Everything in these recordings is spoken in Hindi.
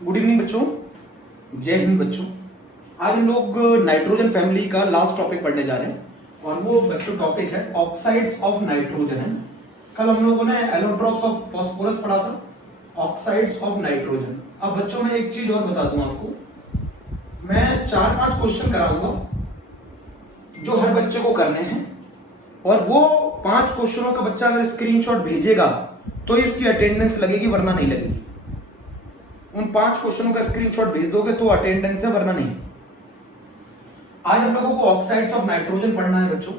गुड इवनिंग बच्चों, जय हिंद बच्चों। आज हम लोग नाइट्रोजन फैमिली का लास्ट टॉपिक पढ़ने जा रहे हैं और वो बच्चों टॉपिक है ऑक्साइड्स ऑफ नाइट्रोजन। है कल हम लोगों ने एलोट्रॉप्स ऑफ फास्फोरस पढ़ा था, ऑक्साइड्स ऑफ नाइट्रोजन। अब बच्चों मैं एक चीज और बता दूं आपको, मैं 4-5 क्वेश्चन कराऊंगा जो हर बच्चे को करने हैं और वो 5 क्वेश्चनों का बच्चा अगर स्क्रीनशॉट भेजेगा तो ही उसकी अटेंडेंस लगेगी, वरना नहीं लगेगी। उन 5 क्वेश्चनों का स्क्रीनशॉट भेज दोगे तो अटेंडेंस है, वरना नहीं। आज हम लोगों को ऑक्साइड्स ऑफ नाइट्रोजन पढ़ना है बच्चों।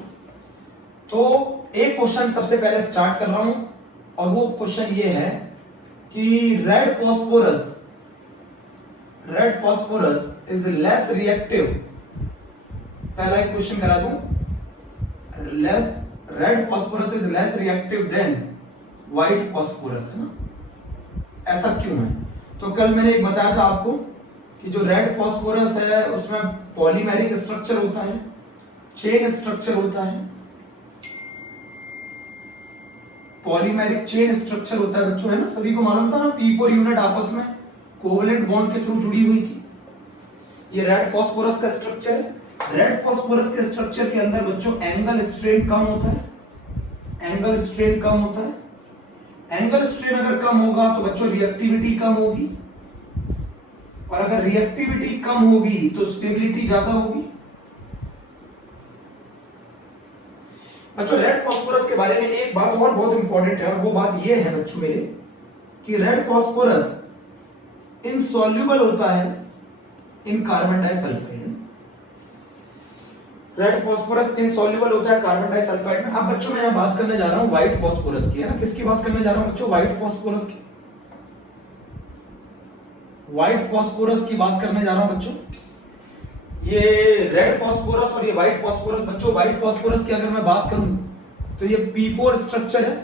तो एक क्वेश्चन सबसे पहले स्टार्ट कर रहा हूं और वो क्वेश्चन ये है कि red phosphorus is less reactive. पहला एक क्वेश्चन करा दूं, red phosphorus is less reactive than white phosphorus, है ना? ऐसा क्यों है? तो कल मैंने एक बताया था आपको कि जो रेड फॉस्फोरस है उसमें पॉलीमेरिक स्ट्रक्चर होता है, चेन स्ट्रक्चर होता है, पॉलीमेरिक चेन स्ट्रक्चर होता है बच्चों, है ना? सभी को मालूम था ना, P4 यूनिट आपस में कोवेलेंट बॉन्ड के थ्रू जुड़ी हुई थी। ये रेड फॉस्फोरस का स्ट्रक्चर है। रेड फॉस्फोरस के स्ट्रक्चर के अंदर बच्चों एंगल स्ट्रेन कम होता है, एंगल स्ट्रेन कम होता है। एंगल स्ट्रेन अगर कम होगा तो बच्चों रिएक्टिविटी कम होगी, और अगर रिएक्टिविटी कम होगी तो स्टेबिलिटी ज्यादा होगी। बच्चों रेड फॉस्फोरस के बारे में एक बात और बहुत इंपॉर्टेंट है, और वो बात ये है बच्चों मेरे कि रेड फॉस्फोरस इनसॉल्युबल होता है in carbon disulphide. Red phosphorus insoluble होता है कार्बन डाइसल्फाइड में। अब बच्चों मैं यहां बात करने जा रहा हूं व्हाइट फॉस्फोरस की, है ना? किसकी बात करने जा रहा हूं बच्चों? व्हाइट फॉस्फोरस की। व्हाइट फॉस्फोरस की बात करने जा रहा हूं बच्चों। ये रेड फॉस्फोरस और ये व्हाइट फॉस्फोरस। बच्चों व्हाइट फॉस्फोरस की अगर मैं बात करूं तो ये P4 स्ट्रक्चर है,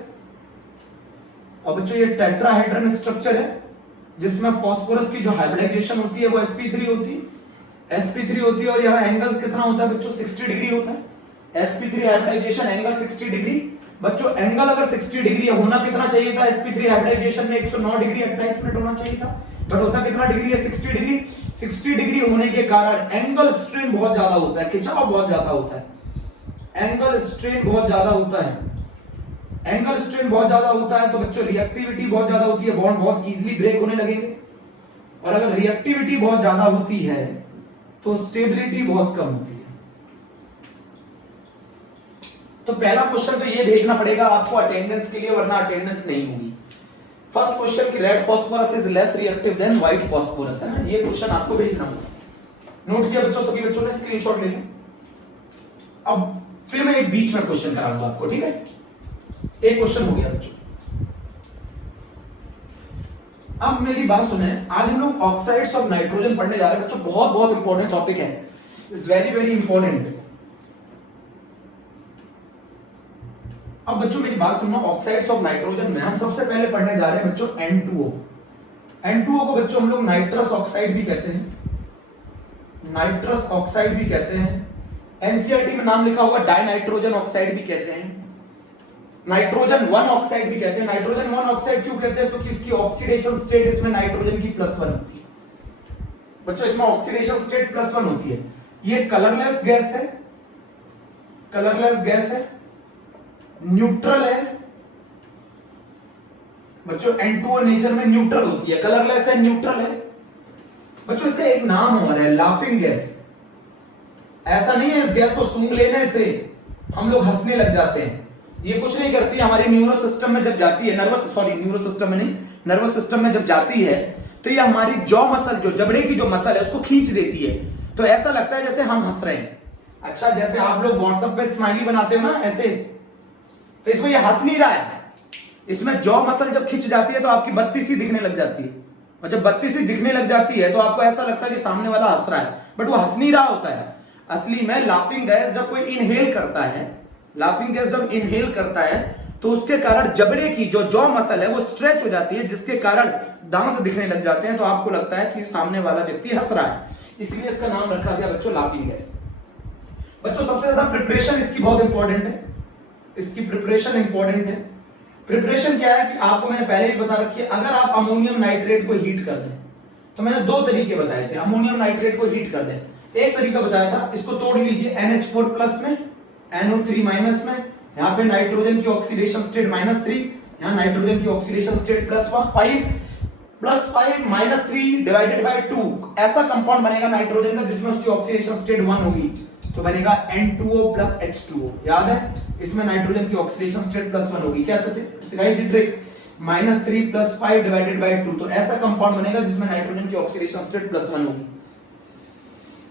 और बच्चों ये टेट्राहेड्रन स्ट्रक्चर है जिसमें फॉस्फोरस की जो हाइब्रिडाइजेशन होती है वो sp3 होती है, sp3 होती है। और यहाँ एंगल कितना होता है बच्चों? 60 डिग्री होता है। sp3 hybridisation angle 60 degree. बच्चों एंगल अगर 60 डिग्री होना कितना चाहिए था? sp3 हाइब्रिडाइजेशन में 109 डिग्री 28 मिनट होना चाहिए था, बट होता कितना डिग्री है? 60 डिग्री। 60 डिग्री होने के कारण एंगल स्ट्रेन बहुत ज्यादा होता है, खिंचाव बहुत ज्यादा होता है, एंगल स्ट्रेन बहुत ज्यादा होता है। एंगल स्ट्रेन बहुत ज्यादा होता है तो बच्चों रिएक्टिविटी बहुत ज्यादा होती है, बॉन्ड बहुत इजीली ब्रेक होने लगेंगे। और अगर रिएक्टिविटी बहुत ज्यादा होती है तो स्टेबिलिटी बहुत कम होती है। तो पहला क्वेश्चन तो ये भेजना पड़ेगा आपको अटेंडेंस के लिए, वरना अटेंडेंस नहीं होगी। फर्स्ट क्वेश्चन कि red phosphorus is less reactive than white phosphorus, है ना? ये क्वेश्चन आपको भेजना होगा। नोट किया बच्चों? सभी बच्चों ने स्क्रीनशॉट ले लिया। अब फिर मैं एक बीच में क्वेश्चन कराऊंगा आपको, ठीक है? एक क्वेश्चन हो गया बच्चों। अब मेरी बात सुने, आज हम लोग ऑक्साइड्स ऑफ नाइट्रोजन पढ़ने जा रहे हैं बच्चों। बहुत बहुत इंपॉर्टेंट टॉपिक है, इज वेरी वेरी इंपॉर्टेंट। अब बच्चों मेरी बात सुनना, ऑक्साइड्स ऑफ नाइट्रोजन में हम सबसे पहले पढ़ने जा रहे हैं बच्चों N2O। N2O को बच्चों हम लोग नाइट्रस ऑक्साइड भी कहते हैं, नाइट्रस ऑक्साइड भी कहते हैं। एनसीईआरटी में नाम लिखा हुआ डाई नाइट्रोजन ऑक्साइड भी कहते हैं, नाइट्रोजन 1 ऑक्साइड भी कहते हैं। नाइट्रोजन 1 ऑक्साइड क्यों कहते हैं? क्योंकि इसकी ऑक्सीडेशन स्टेट इसमें नाइट्रोजन की +1 होती है बच्चों, इसमें ऑक्सीडेशन स्टेट +1 होती है। ये कलरलेस गैस है, कलरलेस गैस है, न्यूट्रल है बच्चों। N2O नेचर में न्यूट्रल होती है, कलरलेस है, न्यूट्रल है बच्चों। इसका एक नाम और है लाफिंग गैस। ऐसा नहीं है इस गैस को सूंघ लेने से हम लोग हंसने लग जाते हैं, ये कुछ नहीं करती। हमारे न्यूरो सिस्टम में जब जाती है, न्यूरो सिस्टम में नहीं, नर्वस सिस्टम में जब जाती है तो ये हमारी जॉ मसल, जो जबड़े की जो मसल है, उसको खींच देती है। तो ऐसा लगता है जैसे हम हंस रहे हैं। अच्छा, जैसे आप लोग व्हाट्सएप पे स्माइली बनाते हो ना ऐसे, तो इसमें ये हंस नहीं रहा है, इसमें जॉ मसल जब खिंच जाती है तो आपकी बत्ती सी दिखने लग जाती है, और जब बत्ती सी दिखने लग जाती है तो आपको ऐसा लगता है कि सामने वाला हंस रहा है, बट वो हंस नहीं रहा होता है। असली में लाफिंग गैस जब कोई इनहेल करता है, लाफिंग गैस जब इनहेल करता है तो उसके कारण जबड़े की जो जॉ मसल है वो स्ट्रेच हो जाती है, जिसके कारण दांत दिखने लग जाते हैं, तो आपको लगता है कि सामने वाला व्यक्ति हंस रहा है। इसलिए इसका नाम रखा गया बच्चों लाफिंग गैस। बच्चों सबसे ज्यादा प्रिपरेशन इसकी बहुत इंपॉर्टेंट है, इसकी प्रिपरेशन इंपॉर्टेंट है। प्रिपरेशन क्या है कि आपको मैंने पहले ही बता रखी है, अगर आप अमोनियम नाइट्रेट को हीट कर दें, तो मैंने दो तरीके बताए थे, अमोनियम नाइट्रेट को हीट कर दें। एक तरीका बताया था, इसको तोड़ लीजिए, NH4 प्लस में NO3 माइनस में, यहाँ पे नाइट्रोजन की ऑक्सीडेशन स्टेट -3, यहाँ नाइट्रोजन की ऑक्सीडेशन स्टेट +5 -3 डिवाइडेड बाय 2, ऐसा कंपाउंड बनेगा नाइट्रोजन का जिसमें उसकी ऑक्सीडेशन स्टेट 1 होगी, तो बनेगा N2O + H2O। याद है, इसमें नाइट्रोजन की ऑक्सीडेशन स्टेट +1 होगी। क्या सिखाई थी ट्रिक? -3 + 5 डिवाइडेड बाय 2, तो ऐसा कंपाउंड बनेगा जिसमें नाइट्रोजन की ऑक्सीडेशन स्टेट +1 होगी।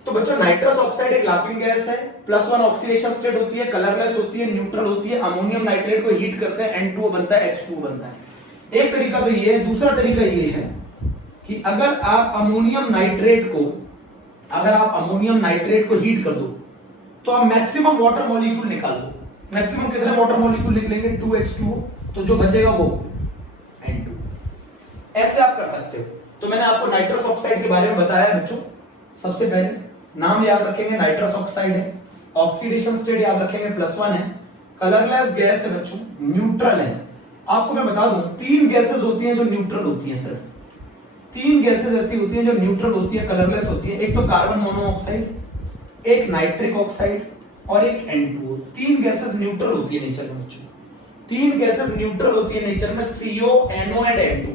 तो बच्चों नाइट्रस ऑक्साइड एक लाफिंग गैस है, +1 ऑक्सीडेशन स्टेट होती है, कलरलेस होती है, न्यूट्रल होती है। अमोनियम नाइट्रेट को हीट करते हैं, N2O बनता है, H2O बनता है। एक तरीका तो ये है। दूसरा तरीका ये है कि अगर आप अमोनियम नाइट्रेट को हीट कर दो तो आप मैक्सिमम वाटर मॉलिक्यूल निकाल दो। मैक्सिमम कितने वाटर मॉलिक्यूल निकलेंगे? 2H2O, तो जो बचेगा वो N2। ऐसे आप कर सकते हो। तो मैंने आपको नाइट्रस ऑक्साइड के बारे में बताया है बच्चों। सबसे पहले नाम याद रखेंगे, नाइट्रस ऑक्साइड है, ऑक्सीडेशन स्टेट याद रखेंगे +1 है, कलरलेस गैस है बच्चों, न्यूट्रल है। आपको मैं बता दूं, 3 गैसेस होती हैं जो न्यूट्रल होती हैं, सिर्फ 3 गैसेस ऐसी होती हैं जो न्यूट्रल होती है, कलरलेस होती है। एक तो कार्बन मोनोऑक्साइड, एक नाइट्रिक ऑक्साइड और एक N2O। 3 गैसेस न्यूट्रल होती है नेचर में बच्चों। 3 गैसेस न्यूट्रल होती है नेचर में, CO, NO and N2O।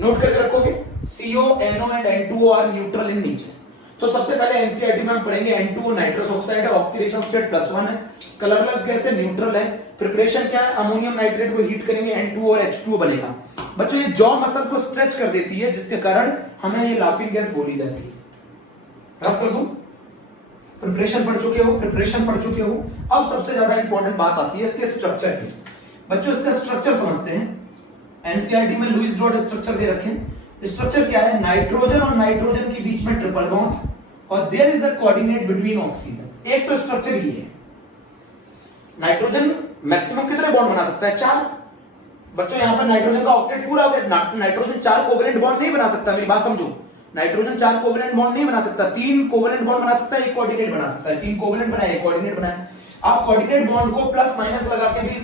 Note करके रखोगे, CO, NO and N2O are neutral in nature. तो सबसे पहले एनसीईआरटी में हम पढ़ेंगे N2O नाइट्रस ऑक्साइड है, ऑक्सीडेशन स्टेट +1 है, कलरलेस गैस है, न्यूट्रल है। प्रिपरेशन क्या है? अमोनियम नाइट्रेट को हीट करेंगे, N2O और H2O बनेगा। बच्चों ये जॉ मसल को स्ट्रेच कर देती है, जिसके कारण हमें ये लाफिंग गैस बोली जाती है। रफ कर दूं? प्रिपरेशन पढ़ चुके हो। अब सबसे ज्यादा इंपॉर्टेंट बात आती है इसके स्ट्रक्चर की। बच्चों इसका स्ट्रक्चर समझते हैं। एनसीईआरटी में लुईस डॉट स्ट्रक्चर दे रखे हैं। स्ट्रक्चर क्या है? नाइट्रोजन और नाइट्रोजन के बीच में ट्रिपल बॉन्ड और there is a coordinate between oxygen. एक तो स्ट्रक्चर ये है। नाइट्रोजन मैक्सिमम कितने बॉन्ड बना सकता है? 4। बच्चों यहां पर नाइट्रोजन का ऑक्टेट पूरा हो गया। नाइट्रोजन 4 कोवेलेंट बॉन्ड नहीं बना सकता, मेरी बात समझो। नाइट्रोजन 4 कोवेलेंट बॉन्ड नहीं बना सकता, 3 कोवेलेंट बॉन्ड बना सकता है, एक कोऑर्डिनेट बना सकता है। 3 कोवेलेंट बनाए, एक कोऑर्डिनेट बनाए। आप कोऑर्डिनेट बॉन्ड को प्लस माइनस लगा के भी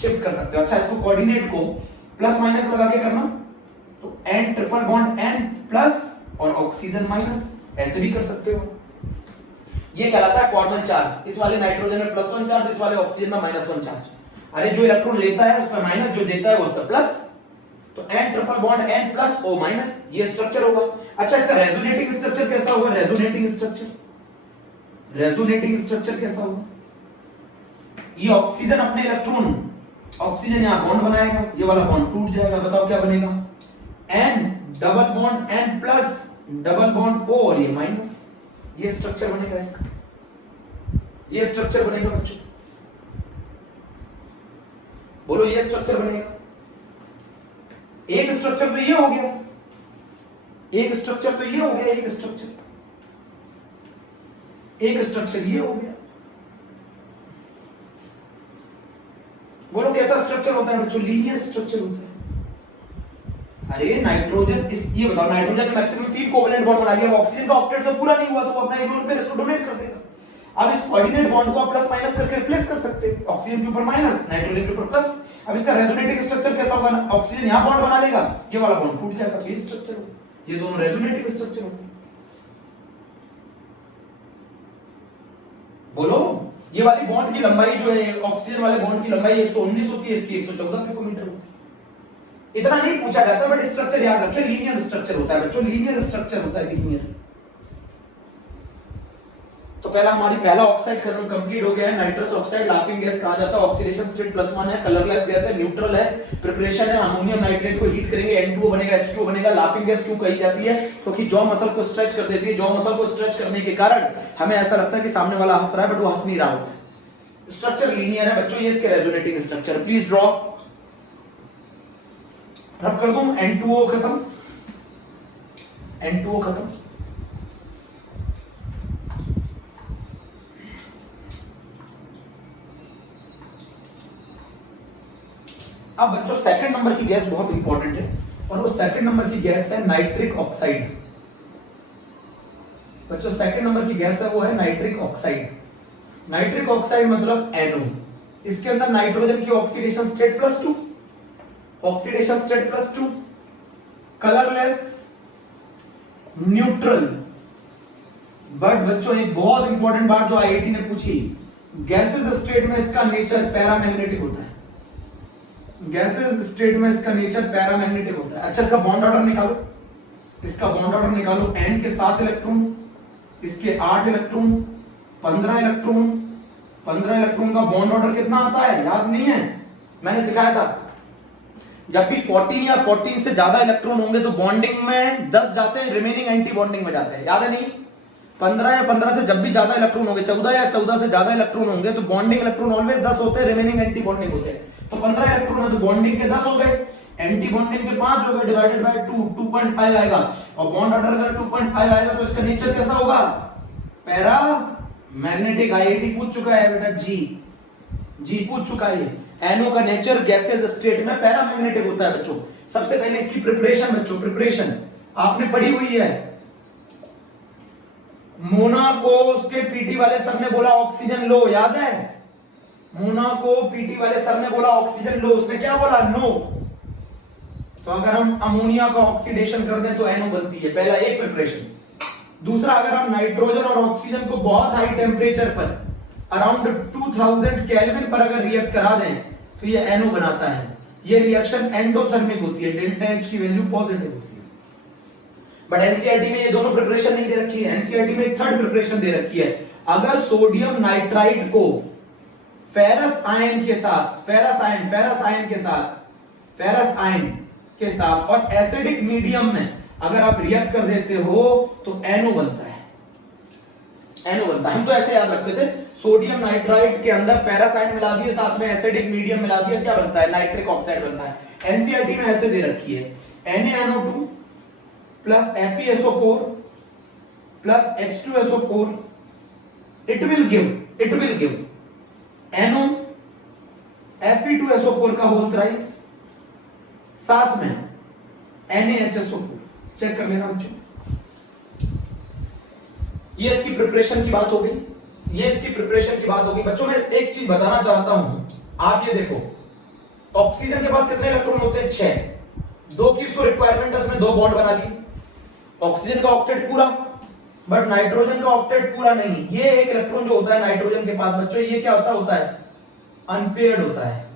शिफ्ट कर सकते हो। अच्छा, इसको कोऑर्डिनेट को प्लस माइनस लगा के करना, तो N triple bond N plus और ऑक्सीजन माइनस, ऐसे भी कर सकते हो। ये कहलाता है फॉर्मल चार्ज। इस वाले नाइट्रोजन में +1 चार्ज, इस वाले ऑक्सीजन में -1 चार्ज। अरे जो इलेक्ट्रॉन लेता है उस पर माइनस, जो देता है उस पर प्लस, तो N triple bond N plus O minus, ये स्ट्रक्चर होगा। अच्छा, इसका रेजोनेटिंग स्ट्रक्चर कैसा होगा? रेजोनेटिंग स्ट्रक्चर कैसा होगा? ये ऑक्सीजन अपने इलेक्ट्रॉन, ऑक्सीजन यहां बॉन्ड बनाएगा, ये वाला बॉन्ड टूट जाएगा। बताओ क्या बनेगा? N double bond N plus double bond O और ये माइनस, ये स्ट्रक्चर बनेगा इसका। ये स्ट्रक्चर बनेगा बच्चों, बोलो ये स्ट्रक्चर बनेगा। एक स्ट्रक्चर तो ये हो गया, एक स्ट्रक्चर तो ये हो गया, एक स्ट्रक्चर ये हो गया। बोलो कैसा स्ट्रक्चर होता है बच्चों? लीनियर स्ट्रक्चर होता है। अरे नाइट्रोजन, ये बताओ, नाइट्रोजन ने मैक्सिमम 3 कोवेलेंट बॉन्ड बना लिया, ऑक्सीजन का ऑक्टेट तो पूरा नहीं हुआ, तो वो अपना इग्नोर पे इसको डोनेट कर देगा। अब इस कोऑर्डिनेट बॉन्ड को आप प्लस माइनस करके रिप्लेस कर सकते हैं। ऑक्सीजन के ऊपर माइनस, नाइट्रोजन के ऊपर प्लस। अब इसका रेजोनेटिंग स्ट्रक्चर कैसा होगा? ऑक्सीजन यहां बॉन्ड बना लेगा, ये वाला बॉन्ड टूट जाएगा, तो ये स्ट्रक्चर होगा। ये दोनों रेजोनेटिंग स्ट्रक्चर होंगे। बोलो, ये वाली बॉन्ड की लंबाई जो है, ऑक्सीजन वाले बॉन्ड की लंबाई 119 होती है, इसकी 114 पिकोमीटर होती है। इतना नहीं पूछा जाता, बट स्ट्रक्चर याद रखें, लीनियर स्ट्रक्चर होता है बच्चों, लीनियर स्ट्रक्चर होता है, लीनियर। तो पहला ऑक्साइड खत्म कंप्लीट हो गया है। नाइट्रस ऑक्साइड लाफिंग गैस कहा जाता है, ऑक्सीडेशन स्टेट +1 है, कलरलेस गैस है, न्यूट्रल है। प्रिपरेशन है, अमोनियम नाइट्रेट को हीट करेंगे, N2O बनेगा, H2O बनेगा। लाफिंग गैस क्यों कही जाती है? क्योंकि जॉ मसल को स्ट्रेच कर देती है। जॉ मसल को स्ट्रेच करने के कारण हमें ऐसा लगता है कि सामने वाला हंस रहा है, बट वो हंस नहीं रहा होता है। स्ट्रक्चर लीनियर है बच्चों, ये इसके resonating structure. Please draw, rough कर दूं। N2O खत्म, N2O खत्म। अब बच्चों सेकंड नंबर की गैस बहुत इंपॉर्टेंट है, और वो सेकंड नंबर की गैस है नाइट्रिक ऑक्साइड। बच्चों सेकंड नंबर की गैस है वो है नाइट्रिक ऑक्साइड। नाइट्रिक ऑक्साइड मतलब NO। इसके अंदर नाइट्रोजन की oxidation state +2, oxidation state +2, colourless neutral. But बच्चों एक बहुत इंपॉर्टेंट बात जो आईआईटी ने पूछी, गैसेस स्टेट में इसका नेचर पैरामैग्नेटिक होता है। गैसेस स्टेट में इसका नेचर पैरामैग्नेटिक होता है। अच्छा, इसका बॉन्ड ऑर्डर निकालो, इसका बॉन्ड ऑर्डर निकालो। n के 7 इलेक्ट्रॉन, इसके 8 इलेक्ट्रॉन, 15 इलेक्ट्रॉन। 15 इलेक्ट्रॉन का बॉन्ड ऑर्डर कितना आता है, याद नहीं है? मैंने सिखाया था, जब भी 14 या 14 से ज्यादा इलेक्ट्रॉन होंगे तो बॉन्डिंग में 10 जाते हैं, रिमेनिंग एंटी बॉन्डिंग में जाते हैं, याद है नहीं? 15 या 15 से जब भी ज्यादा इलेक्ट्रॉन होंगे, 14 या 14 से ज्यादा इलेक्ट्रॉन होंगे तो बॉन्डिंग इलेक्ट्रॉन ऑलवेज 10 होते हैं, रिमेनिंग एंटी बॉन्डिंग होते हैं। तो 15 इलेक्ट्रॉन है तो बॉन्डिंग के 10 हो गए, एंटी बॉन्डिंग के 5 हो गए, डिवाइडेड बाय 2, 2.5 आएगा। और बॉन्ड ऑर्डर अगर 2.5 आएगा तो इसका नेचर कैसा होगा, पैरा मैग्नेटिक। आईआईटी पूछ चुका है बेटा, जी पूछ चुका है। एनओ का नेचर गैसियस स्टेट में पैरामैग्नेटिक होता है बच्चों। सबसे पहले इसकी प्रिपरेशन बच्चों, प्रिपरेशन आपने पढ़ी हुई है। मोना को उसके पीटी वाले सर ने बोला ऑक्सीजन लो, याद है? मोना को पीटी वाले सर ने बोला ऑक्सीजन लो, उसने क्या बोला, नो। तो अगर हम अमोनिया का ऑक्सीडेशन कर दें तो एनओ बनती है, पहला एक प्रिपरेशन। दूसरा, अगर हम नाइट्रोजन और ऑक्सीजन को बहुत हाई टेम्परेचर पर अराउंड 2000 केल्विन पर अगर रिएक्ट करा दें तो ये एनओ बनाता है। ये रिएक्शन एंडोथर्मिक होती है, डेल्टा एच की वैल्यू पॉजिटिव होती है। बट एनसीईआरटी में ये दोनों प्रिपरेशन नहीं दे रखी है, एनसीईआरटी में एक थर्ड प्रिपरेशन दे रखी है। अगर सोडियम नाइट्राइड को फेरस आयन के साथ, फेरस आयन के साथ और एसिडिक मीडियम में अगर आप रिएक्ट कर देते हो तो एनओ बनता है, एनओ बनता है। हम तो ऐसे याद रखते थे, सोडियम नाइट्राइड के अंदर फेरस आयन मिला दिए, साथ में एसिडिक मीडियम मिला दिया, क्या बनता है, नाइट्रिक ऑक्साइड बनता है। एनसीईआरटी में ऐसे दे रखी है, NaNO2 plus FeSO4 plus H2SO4 it will give NO Fe2SO4 का होल थ्राइस, साथ में NaHSO4। चेक कर लेना बच्चों। ये इसकी प्रिपरेशन की बात हो गई, ये इसकी प्रिपरेशन की बात होगी। बच्चों मैं एक चीज बताना चाहता हूं, आप ये देखो, ऑक्सीजन के पास कितने इलेक्ट्रॉन होते हैं, 6। 2 की इसको रिक्वायरमेंट है, उसमें 2 बॉन्ड बना लिए। ऑक्सीजन का ऑक्टेट पूरा, बट नाइट्रोजन का ऑक्टेट पूरा नहीं। ये एक इलेक्ट्रॉन जो होता है नाइट्रोजन के पास बच्चों, ये क्या होता है, अनपेयर्ड होता है।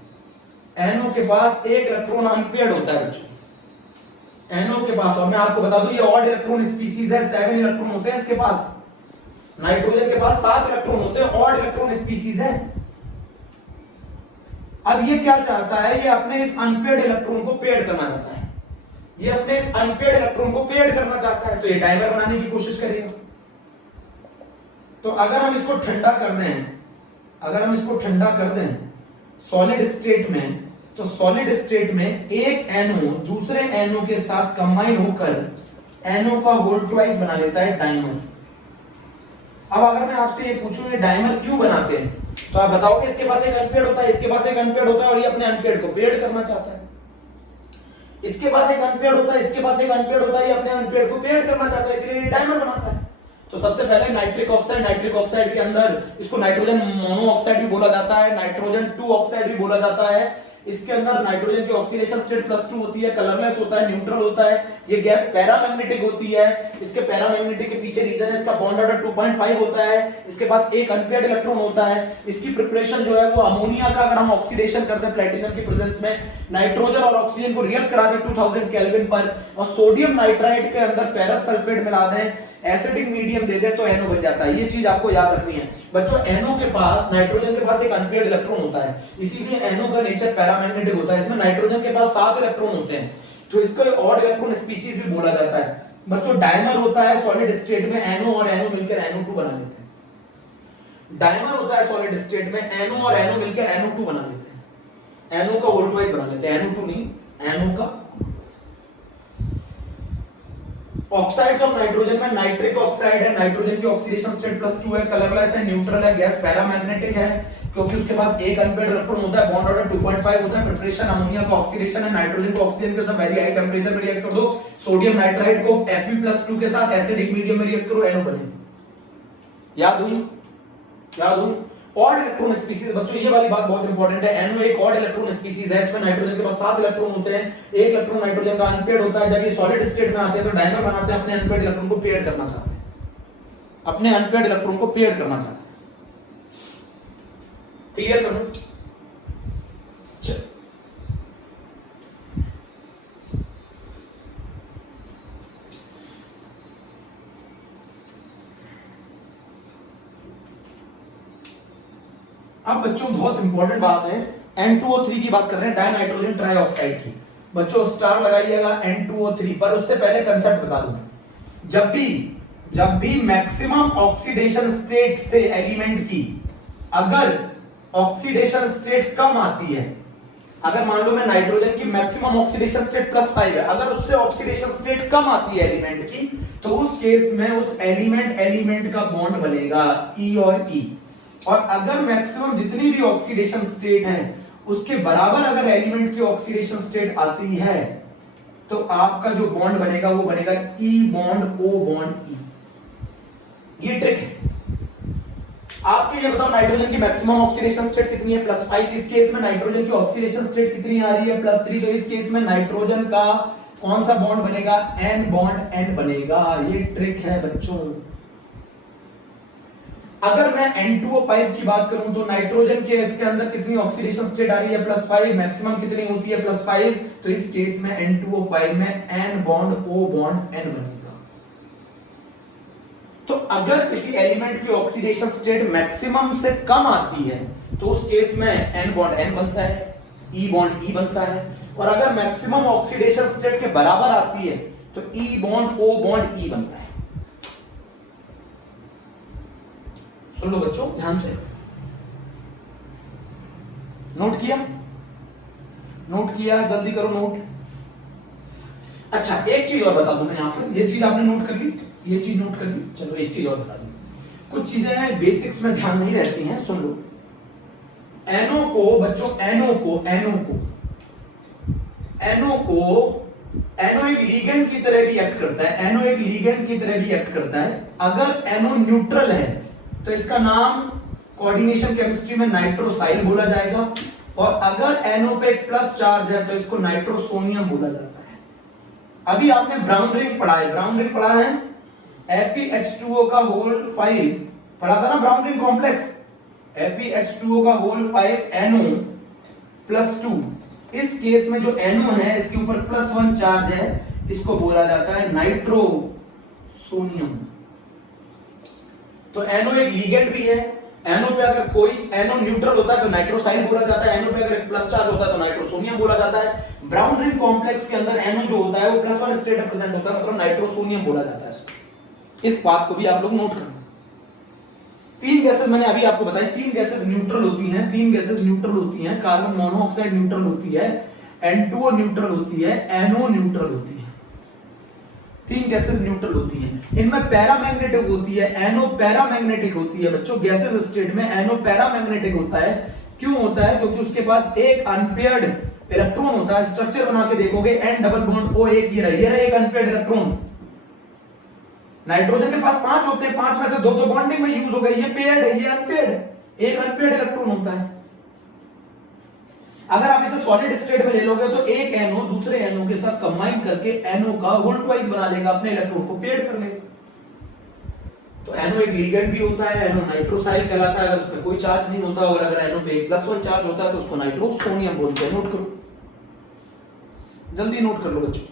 NO के पास एक इलेक्ट्रॉन अनपेयर्ड होता है बच्चों, NO के पास। और मैं आपको बता दूं ये ऑड इलेक्ट्रॉन स्पीसीज है, 7 इलेक्ट्रॉन होते हैं इसके पास। नाइट्रोजन के पास 7 इलेक्ट्रॉन होते हैं, ऑड इलेक्ट्रॉन स्पीसीज है। अब ये क्या चाहता है, ये अपने इस अनपेयर्ड इलेक्ट्रॉन को पेयर्ड करना चाहता है, ये अपने इस अनपेयर्ड इलेक्ट्रॉन को पेयर्ड करना चाहता है, तो ये डाइमर बनाने की कोशिश करेगा। तो अगर हम इसको ठंडा कर दें, अगर हम इसको ठंडा कर दें सॉलिड स्टेट में, तो सॉलिड स्टेट में एक NO दूसरे NO के साथ कंबाइन होकर NO का होल ट्वाइस बना लेता है डाइमर। अब अगर मैं आपसे ये पूछूं ये डाइमर क्यों बनाते हैं, तो आप बताओगे इसके पास एक अनपेयर्ड होता है, इसके पास एक अनपेयर्ड होता है, और ये अपने अनपेयर्ड को पेयर्ड करना चाहता है। इसके पास एक अनपेयर्ड होता है, इसके पास एक अनपेयर्ड होता है, ये अपने अनपेयर्ड को पेयर्ड करना चाहता है, इसलिए ये डाइमर बनाता है। तो सबसे पहले नाइट्रिक ऑक्साइड के अंदर इसको नाइट्रोजन मोनोऑक्साइड भी बोला जाता है, नाइट्रोजन 2 ऑक्साइड भी बोला जाता है। इसके अंदर नाइट्रोजन की ऑक्सीडेशन स्टेट +2 होती है, कलरलेस होता है, न्यूट्रल होता है। ये गैस पैरामैग्नेटिक होती है, इसके पैरामैग्नेटिक के पीछे रीजन है, इसका बॉन्ड ऑर्डर 2.5 होता है, इसके पास एक अनपेयर्ड इलेक्ट्रॉन होता है। इसकी प्रिपरेशन जो है वो अमोनिया का, अगर हम ऑक्सीडेशन करते हैं प्लैटिनम की प्रेजेंस में, नाइट्रोजन और ऑक्सीजन को रिएक्ट करा दें 2000 केल्विन पर, और सोडियम नाइट्राइड के अंदर फेरस सल्फेट मिला दें, एसिडिक मीडियम दे दे, तो NO बन जाता है। ये चीज आपको याद रखनी है बच्चों। NO के पास, नाइट्रोजन के पास एक अनपेयर्ड इलेक्ट्रॉन होता है, इसीलिए NO का नेचर पैरामैग्नेटिक होता है। इसमें नाइट्रोजन के पास 7 इलेक्ट्रॉन होते हैं, तो इसको ऑड इलेक्ट्रॉन स्पीसीज भी बोला जाता है बच्चों। डाइमर होता है सॉलिड स्टेट में, NO और NO मिलकर NO2 बना देते हैं। डाइमर होता है सॉलिड स्टेट में, NO और NO मिलकर NO2 बना देते हैं, NO का होल ट्वाइस बना देते हैं, NO2 नहीं, NO का। ऑक्साइड्स ऑफ नाइट्रोजन में नाइट्रिक ऑक्साइड है, नाइट्रोजन की ऑक्सीडेशन स्टेट +2 है, कलरलेस है, न्यूट्रल है, गैस पैरामैग्नेटिक है क्योंकि उसके पास एक अनपेयर्ड इलेक्ट्रॉन होता है, बॉन्ड ऑर्डर 2.5 होता है। प्रिपरेशन अमोनिया का ऑक्सीडेशन है, नाइट्रोजन को ऑक्सीजन के साथ वेरी हाई टेंपरेचर पे रिएक्ट कर दो, सोडियम नाइट्राइड को Fe+2 के साथ एसिडिक मीडियम में रिएक्ट करो, NO बने। याद हुई? ऑड इलेक्ट्रॉन स्पीसीज, बच्चों ये वाली बात बहुत इंपॉर्टेंट है, NO एक ऑड इलेक्ट्रॉन स्पीसीज है, इसमें नाइट्रोजन के पास 7 इलेक्ट्रॉन होते हैं, एक इलेक्ट्रॉन नाइट्रोजन का अनपेयर्ड होता है। जब ये सॉलिड स्टेट में आते हैं तो डायमर बनाते हैं, अपने अनपेयर्ड इलेक्ट्रॉन को पेयर्ड करना चाहते हैं, अपने अनपेयर्ड इलेक्ट्रॉन को पेयर्ड करना चाहते हैं। क्लियर कर लो। चलो अब बच्चों बहुत इंपॉर्टेंट बात है, N2O3 की बात कर रहे हैं, डाई नाइट्रोजन ट्राइऑक्साइड की। बच्चों स्टार लगाइएगा N2O3 पर। उससे पहले कंसेप्ट बता दूं, जब भी मैक्सिमम ऑक्सीडेशन स्टेट से एलिमेंट की अगर ऑक्सीडेशन स्टेट कम आती है, अगर मान लो मैं नाइट्रोजन की मैक्सिमम ऑक्सीडेशन स्टेट +5 है, अगर उससे ऑक्सीडेशन स्टेट कम आती है एलिमेंट की, तो उस केस में उस एलिमेंट का बॉन्ड बनेगा E और E। और अगर मैक्सिमम जितनी भी ऑक्सीडेशन स्टेट है उसके बराबर अगर एलिमेंट की ऑक्सीडेशन स्टेट आती है, तो आपका जो बॉन्ड बनेगा वो बनेगा E bond O bond E। ये ट्रिक है। आपके ये बताओ नाइट्रोजन की मैक्सिमम ऑक्सीडेशन स्टेट कितनी है? +5। इस केस में नाइट्रोजन की ऑक्सीडेशन स्टेट कितनी आ रही है? +3। तो इस केस में नाइट्रोजन का कौन सा बॉन्ड बनेगा? N बॉन्ड N बनेगा। ये ट्रिक है बच्चों। अगर मैं N2O5 की बात करूं तो नाइट्रोजन के इसके अंदर कितनी ऑक्सीडेशन स्टेट आ रही है? +5। मैक्सिमम कितनी होती है? +5। तो इस केस में N2O5 में N bond O bond N बनेगा। तो अगर किसी एलिमेंट की ऑक्सीडेशन स्टेट मैक्सिमम से कम आती है तो उस केस में N बॉन्ड N बनता है, E बॉन्ड E बनता है। और अगर मैक्सिमम ऑक्सीडेशन स्टेट के बराबर आती है तो E bond O bond E बनता है। सुन लो बच्चों ध्यान से, नोट किया, जल्दी करो नोट। अच्छा एक चीज और बता दूं मैं यहां पर, ये चीज आपने नोट कर ली, ये चीज नोट कर ली। चलो एक चीज और बता दूं, कुछ चीजें बेसिक्स में ध्यान नहीं रहती हैं, सुन लो। NO को बच्चों, NO एक लीगेंड की तरह भी एक्ट करता है, NO एक लीगेंड की तरह भी एक्ट करता है। अगर NO न्यूट्रल है तो इसका नाम कोऑर्डिनेशन केमिस्ट्री में नाइट्रोसाइल बोला जाएगा, और अगर NO पे एक प्लस चार्ज है तो इसको नाइट्रोसोनियम बोला जाता है। अभी आपने ब्राउन रिंग पढ़ा है, FeH2O का होल 5 पढ़ा था ना, ब्राउन रिंग कॉम्प्लेक्स, FeH2O का होल 5 NO+2। इस केस में जो NO है इसके ऊपर +1 चार्ज है, इसको बोला जाता है नाइट्रोसोनियम। तो NO एक लीगेंड भी है। NO पे अगर कोई NO न्यूट्रल होता है तो नाइट्रोसाइल बोला जाता है, NO पे अगर एक प्लस चार्ज होता है तो नाइट्रोसोनियम बोला जाता है। ब्राउन रिंग कॉम्प्लेक्स के अंदर NO जो होता है वो +1 स्टेट रिप्रेजेंट होता है, मतलब नाइट्रोसोनियम बोला जाता है इसको। इस बात को भी आप लोग नोट करना। 3 गैसेस मैंने अभी आपको बताई, 3 गैसेस न्यूट्रल होती हैं। कार्बन मोनोऑक्साइड न्यूट्रल होती है, N2O न्यूट्रल होती है, NO न्यूट्रल होती है। 3 गैसेस न्यूट्रल होती हैं। इनमें पैरामैग्नेटिक होती है, NO पैरामैग्नेटिक होती है। बच्चों गैसेस स्टेट में NO पैरामैग्नेटिक होता है। क्यों होता है? क्योंकि उसके पास एक अनपेयर्ड इलेक्ट्रॉन होता है। स्ट्रक्चर बना के देखोगे, N डबल बॉन्ड O एक, ये रहा एक अनपेयर्ड इलेक्ट्रॉन। नाइट्रोजन के पास 5 होते हैं, 5 में से 2 तो बॉन्डिंग में यूज हो गए, ये पेयर्ड है, ये अनपेयर्ड है, एक अनपेयर्ड इलेक्ट्रॉन होता है। अगर आप इसे सॉलिड स्टेट में ले लोगे तो एक NO दूसरे NO के साथ कंबाइन करके NO का होल ट्वाइस बना लेगा, अपने इलेक्ट्रॉन को पेयर्ड कर लेगा। तो NO एक लीगेंड भी होता है, NO नाइट्रोसाइल कहलाता है अगर उसमें कोई चार्ज नहीं होता, और अगर NO पे +1 चार्ज होता है तो उसको नाइट्रोसोनियम बोलते हैं। नोट करो, जल्दी नोट कर लो बच्चों।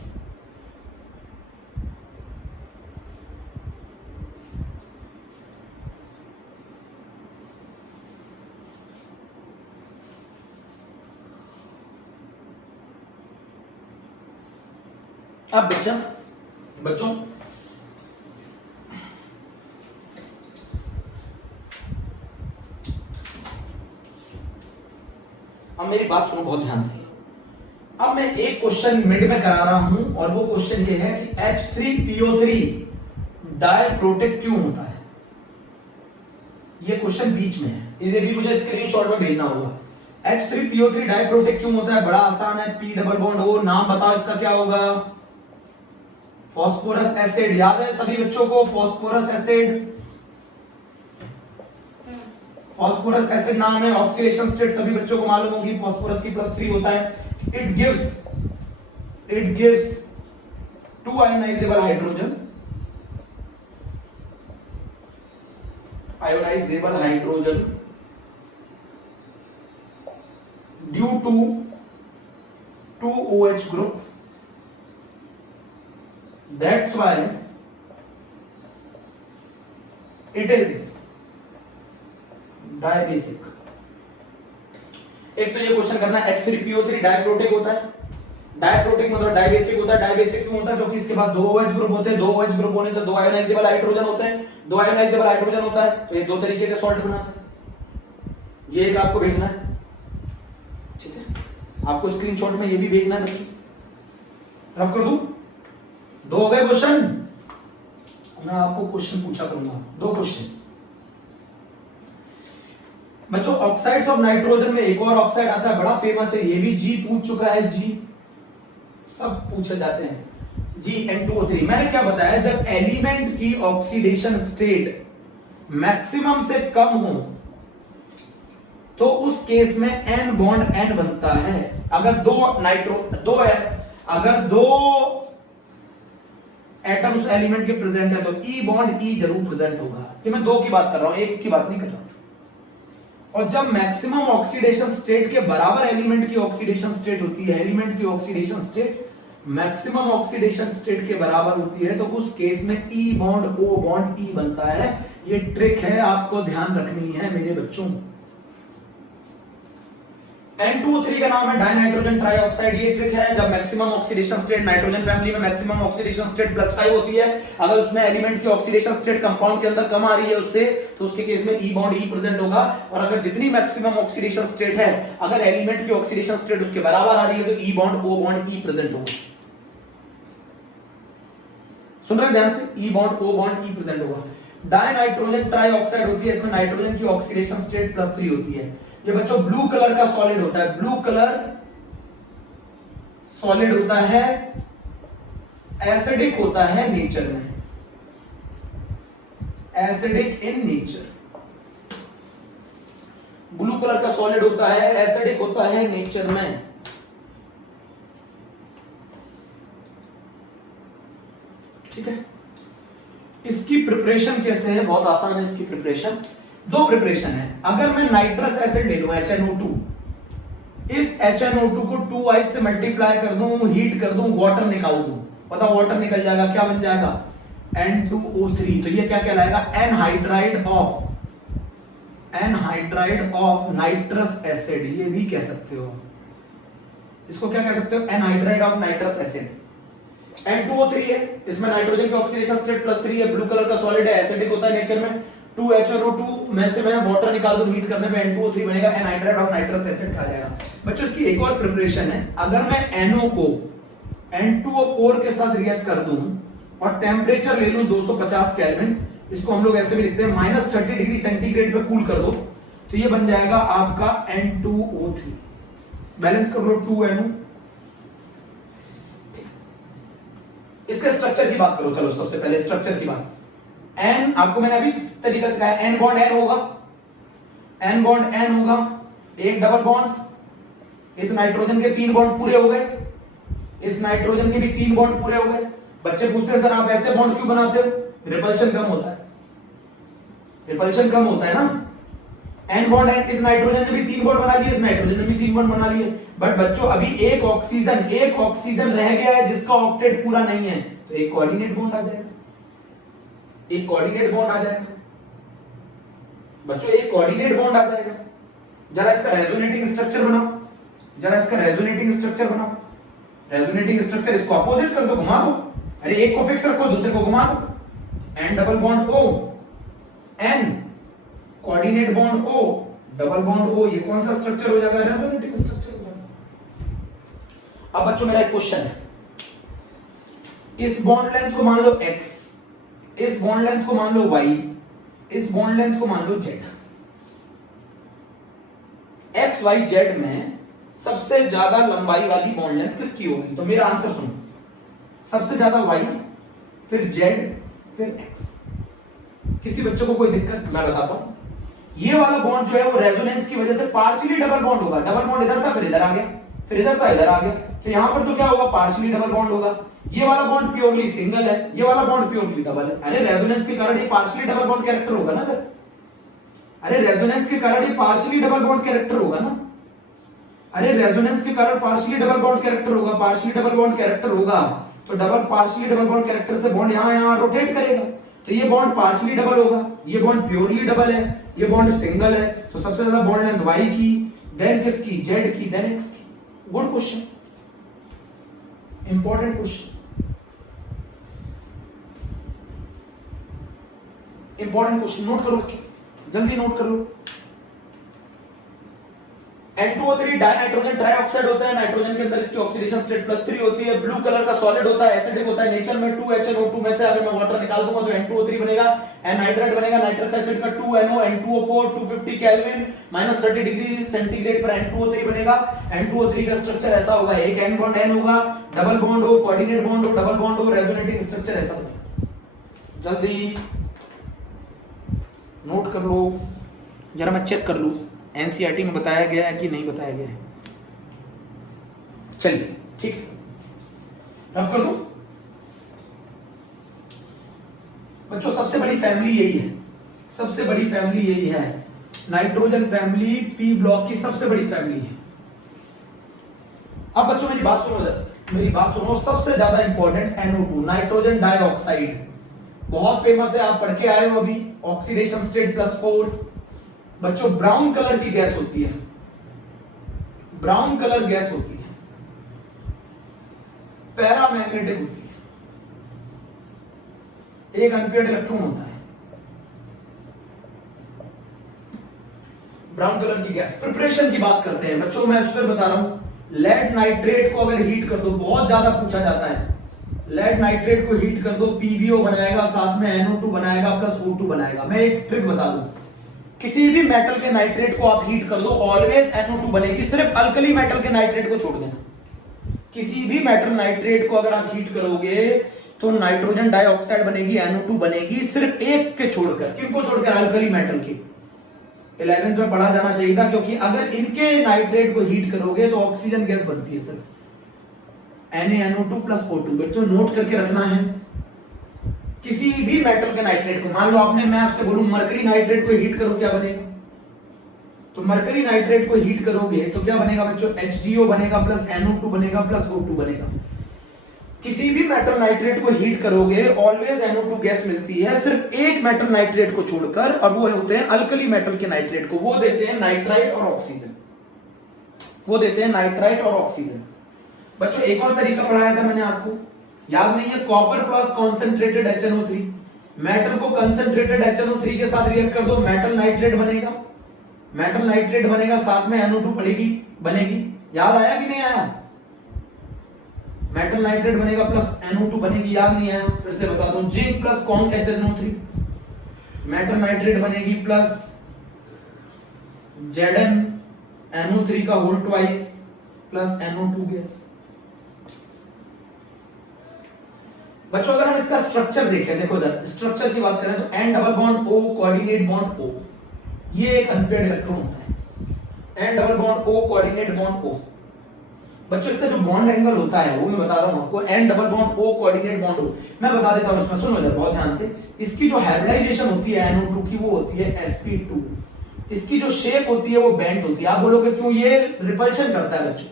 अब बच्चों अब मेरी बात सुनो बहुत ध्यान से। अब मैं एक क्वेश्चन मिड में करा रहा हूं, और वो क्वेश्चन ये है कि H3PO3 डायप्रोटिक क्यों होता है। ये क्वेश्चन बीच में है, इसे भी मुझे स्क्रीनशॉट में भेजना होगा। H3PO3 डायप्रोटिक क्यों होता है? बड़ा आसान है, P डबल बॉन्ड O, नाम बताओ इसका क्या होगा? Phosphorus acid. याद है सभी बच्चों को फास्फोरस एसिड? फास्फोरस एसिड नाम है, ऑक्सीडेशन स्टेट सभी बच्चों को मालूम होगी, फास्फोरस की +3 होता है। It gives 2 ionisable hydrogen due to 2 OH group, that's why it is dibasic. एक तो ये क्वेश्चन करना है H3PO3 डायप्रोटिक होता है, डायप्रोटिक मतलब डायबेसिक होता है। डायबेसिक क्यों होता है? क्योंकि इसके बाद 2 OH ग्रुप होते हैं, 2 OH ग्रुप होने से 2 आयोनाइजेबल हाइड्रोजन होते हैं, 2 आयोनाइजेबल हाइड्रोजन होता है तो ये 2 तरीके के सॉल्ट बनाता है। ये एक आपको भेजना है, ठीक है, आपको स्क्रीनशॉट में ये भी भेजना है बच्चों, रफ कर दूं। 2 हो गए क्वेश्चन, मैं आपको क्वेश्चन पूछा करूंगा, 2 क्वेश्चन बच्चों। ऑक्साइड्स ऑफ नाइट्रोजन में एक और ऑक्साइड आता है, बड़ा फेमस है, ये भी जी पूछ चुका है, जी सब पूछे जाते हैं, N2O3। मैंने क्या बताया, जब एलिमेंट की ऑक्सीडेशन स्टेट मैक्सिमम से कम हो तो उस केस में N बॉन्ड N बनता है। अगर अगर 2 एटम उस एलिमेंट के प्रेजेंट है तो E बॉन्ड E जरूर प्रेजेंट होगा। ये मैं 2 की बात कर रहा हूं, एक की बात नहीं कर रहा हूं। और जब मैक्सिमम ऑक्सीडेशन स्टेट के बराबर एलिमेंट की ऑक्सीडेशन स्टेट होती है, एलिमेंट की oxidation state maximum oxidation state के बराबर होती है तो उस केस में E bond O bond E बनता है। ये ट्रिक है, आपको ध्यान रखनी है मेरे बच्चों। N2O3 का नाम है डाइनाइट्रोजन ट्राइऑक्साइड। ये ट्रिक है, जब maximum oxidation state nitrogen family में मैक्सिमम ऑक्सीडेशन स्टेट +5 होती है, अगर उसमें एलिमेंट की ऑक्सीडेशन स्टेट कंपाउंड के अंदर कम आ रही है उससे, तो उसके केस में E बॉन्ड E प्रेजेंट होगा। और अगर जितनी मैक्सिमम ऑक्सीडेशन स्टेट है, अगर एलिमेंट की ऑक्सीडेशन स्टेट उसके बराबर आ रही है तो E bond O bond E present होगा। सुन रहे हैं ध्यान से, E bond O bond E present होगा। डाइनाइट्रोजन ट्राइऑक्साइड होती है, इसमें नाइट्रोजन की ऑक्सीडेशन स्टेट +3 होती है। ये बच्चों ब्लू कलर का सॉलिड होता है, ब्लू कलर सॉलिड होता है, एसिडिक होता है नेचर में, acidic in nature. Blue colour का सॉलिड होता है, एसिडिक होता है नेचर में। ठीक है, इसकी प्रिपरेशन कैसे है? बहुत आसान है इसकी प्रिपरेशन। 2 प्रिपरेशन है। अगर मैं नाइट्रस एसिड ले लूं HNO2, इस HNO2 को 2 से मल्टीप्लाई कर दूं, हीट कर दूं, वाटर निकाल दूं, पता वाटर निकल जाएगा, क्या बन जाएगा? N2O3। तो ये क्या कहलाएगा? एनहाइड्राइड ऑफ नाइट्रस एसिड, ये भी कह सकते हो। इसको क्या कह सकते हो? Anhydride of nitrous acid. N2O3 है, इसमें नाइट्रोजन की ऑक्सीडेशन स्टेट +3 है, ब्लू कलर का सॉलिड है, एसिडिक होता है नेचर में। 2HNO2 में से मैं वाटर निकाल दूं, हीट करने पे N2O3 बनेगा, एनहाइड्राइड ऑफ नाइट्रस एसिड कहा जाएगा। बच्चों इसकी एक और प्रिपरेशन है। अगर मैं NO को N2O4 के साथ रिएक्ट कर दूं और टेम्परेचर ले लूं 250 केल्विन, इसको हम लोग ऐसे भी लिखते हैं -30 डिग्री सेंटीग्रेड पे कूल कर दो, तो ये बन जाएगा आपका N2O3। बैलेंस कर लो 2NO। इसके स्ट्रक्चर की बात करो, चलो सबसे पहले स्ट्रक्चर की बात। N आपको मैंने अभी तरीका सिखाया, N बॉन्ड N होगा, N बॉन्ड N होगा, एक डबल बॉन्ड, इस नाइट्रोजन के 3 बॉन्ड पूरे हो गए, इस नाइट्रोजन के भी 3 बॉन्ड पूरे हो गए। बच्चे पूछते हैं सर आप ऐसे बॉन्ड क्यों बनाते हो? रिपल्शन कम होता है, रिपल्शन कम होता है ना। N बॉन्ड N, इस नाइट्रोजन ने भी 3 बॉन्ड बना लिए, इस नाइट्रोजन ने भी 3 बॉन्ड बना लिए। बट बच्चों अभी एक ऑक्सीजन रह गया है जिसका ऑक्टेट पूरा नहीं है, तो एक कोऑर्डिनेट बॉन्ड आ जाएगा, एक कोऑर्डिनेट बॉन्ड आ जाएगा बच्चों, एक कोऑर्डिनेट बॉन्ड आ जाएगा। जरा इसका रेजोनेटिंग स्ट्रक्चर बनाओ, जरा इसका रेजोनेटिंग स्ट्रक्चर बनाओ। रेजोनेटिंग स्ट्रक्चर इसको अपोजिट कर दो, घुमा दो, अरे एक को फिक्स रखो, दूसरे को घुमा दो। N double bond O, N coordinate bond O, double bond O, ये कौन सा स्ट्रक्चर हो जाएगा? रेजोनेटिंग स्ट्रक्चर हो जाएगा। अब बच्चों मेरा एक क्वेश्चन है, इस बॉन्ड लेंथ को मान लो X, इस बॉन्ड लेंथ को मान लो Y, इस बॉन्ड लेंथ को मान लो Z। X Y Z में सबसे ज्यादा लंबाई वाली बॉन्ड लेंथ किसकी होगी? तो मेरा आंसर सुनो, सबसे ज्यादा Y, फिर Z, फिर X। किसी बच्चे को कोई दिक्कत? मैं बताता हूं। ये वाला बॉन्ड जो है वो रेजोनेंस की वजह से पार्शियली डबल बॉन्ड होगा। डबल बॉन्ड इधर था, फिर इधर आ गया, फिर इधर था, इधर आ गया, तो यहां पर तो क्या होगा, पार्शियली डबल बॉन्ड होगा। ये वाला बॉन्ड प्योरली सिंगल है, ये वाला बॉन्ड प्योरली डबल है। अरे रेजोनेंस के कारण ये पार्शियली डबल बॉन्ड कैरेक्टर होगा ना सर। अरे रेजोनेंस के कारण ये पार्शियली डबल बॉन्ड कैरेक्टर होगा ना। अरे रेजोनेंस के कारण पार्शियली डबल बॉन्ड कैरेक्टर होगा, पार्शियली डबल बॉन्ड कैरेक्टर होगा, तो double partially double bond character से बॉन्ड यहां रोटेट करेगा, तो ये बॉन्ड पार्शियली डबल होगा, ये बॉन्ड प्योरली डबल है, ये बॉन्ड सिंगल है, तो सबसे ज्यादा बॉन्ड लेंथ y की, देन किसकी, z की, देन x की। Good question, important question, important question. Note करो बच्चों, जल्दी नोट कर लो। N2O3 डाइनाइट्रोजन ट्राइऑक्साइड होता है, नाइट्रोजन के अंदर इसकी ऑक्सीडेशन स्टेट +3 होती है, ब्लू कलर का सॉलिड होता है, एसिडिक होता है नेचर में। 2HNO2 में से अगर मैं वाटर निकाल दूंगा तो N2O3 बनेगा, एनहाइड्राइड बनेगा, नाइट्रस एसिड का 2NO, N2O4, 250 kelvin -30 degree centigrade पर N2O3 बनेगा। N2O3 का स्ट्रक्चर ऐसा होगा, एक N बॉन्ड N होगा, डबल बॉन्ड हो, कोऑर्डिनेट बॉन्ड हो, डबल बॉन्ड हो, रेजोनेटिंग स्ट्रक्चर ऐसा बनेगा। जल्दी नोट कर लो, जरा मैं चेक कर लूं एनसीईआरटी में बताया गया है कि नहीं बताया गया है। चलिए ठीक है, रफ कर दो बच्चों। सबसे बड़ी फैमिली यही है, सबसे बड़ी फैमिली यही है, नाइट्रोजन फैमिली पी ब्लॉक की सबसे बड़ी फैमिली है। अब बच्चों मेरी बात सुनो, मेरी बात सुनो, सबसे ज्यादा इंपॉर्टेंट NO2 नाइट्रोजन डाइऑक्साइड, बहुत फेमस है, आप पढ़ के आए हो अभी, ऑक्सीडेशन स्टेट +4। बच्चों ब्राउन कलर की गैस होती है, ब्राउन कलर गैस होती है, पैरामैग्नेटिक होती है, एक अनपेयर्ड इलेक्ट्रॉन होता है, ब्राउन कलर की गैस। प्रिपरेशन की बात करते हैं बच्चों, मैं फिर बता रहा हूं, लेड नाइट्रेट को अगर हीट कर दो, बहुत ज्यादा पूछा जाता है, लेड नाइट्रेट को हीट कर दो, PbO बनाएगा, साथ में NO2 बनाएगा प्लस O2 बनाएगा। मैं एक ट्रिक बता दूं, किसी भी मेटल के नाइट्रेट को आप हीट कर दो, ऑलवेज NO2 बनेगी, सिर्फ अल्कली मेटल के नाइट्रेट को छोड़ देना। किसी भी मेटल नाइट्रेट को अगर आप हीट करोगे तो नाइट्रोजन डाइऑक्साइड बनेगी, NO2 बनेगी, सिर्फ एक के छोड़कर। किनको छोड़कर? अल्कली मेटल के। 11th में पढ़ा जाना चाहिए था, क्योंकि अगर इनके नाइट्रेट को हीट करोगे तो ऑक्सीजन गैस बनती है सिर्फ, NaNO2 प्लस O2। बच्चों नोट करके रखना है, किसी भी मेटल के नाइट्रेट को, मान लो आपने, मैं आपसे बोलूं मरकरी नाइट्रेट को हीट करो, क्या बनेगा? तो मरकरी नाइट्रेट को हीट करोगे तो क्या बनेगा बच्चों? HgO बनेगा प्लस NO2 बनेगा प्लस O2 बनेगा। किसी भी मेटल नाइट्रेट को हीट करोगे ऑलवेज NO2 गैस मिलती है, सिर्फ एक मेटल नाइट्रेट को छोड़कर, और वो होते हैं अल्कली मेटल के नाइट्रेट को, वो देते हैं नाइट्राइट और ऑक्सीजन, वो देते हैं नाइट्राइट और ऑक्सीजन। बच्चों एक और तरीका पढ़ाया था मैंने आपको, याद नहीं है? Copper plus concentrated HNO3, metal को कंसेंट्रेटेड HNO3 के साथ रिएक्ट कर दो, मेटल नाइट्रेट बनेगा, मेटल नाइट्रेट बनेगा, साथ में NO2 बनेगी। याद आया कि नहीं आया? मेटल नाइट्रेट बनेगा प्लस NO2 बनेगी, याद नहीं आया? फिर से बता दूं, zinc plus conc HNO3, metal nitrate बनेगी प्लस ZnNO3 का whole twice plus NO2 gas. बच्चों अगर हम इसका स्ट्रक्चर देखें, देखो स्ट्रक्चर की बात करें तो N double bond O, coordinate bond O, ये एक अनपेयर्ड इलेक्ट्रॉन होता है, N double bond O, coordinate bond O। बच्चों इसका जो बॉन्ड एंगल होता है वो मैं बता रहा हूं आपको, N double bond O, coordinate bond O। मैं बता देता हूं इसमें, सुनो इधर बहुत ध्यान से। इसकी जो हाइब्रिडाइजेशन होती है NO2 की, वो होती है sp2। इसकी जो शेप होती है वो बेंट होती है। आप बोलोगे क्यों? ये रिपल्शन करता है बच्चों,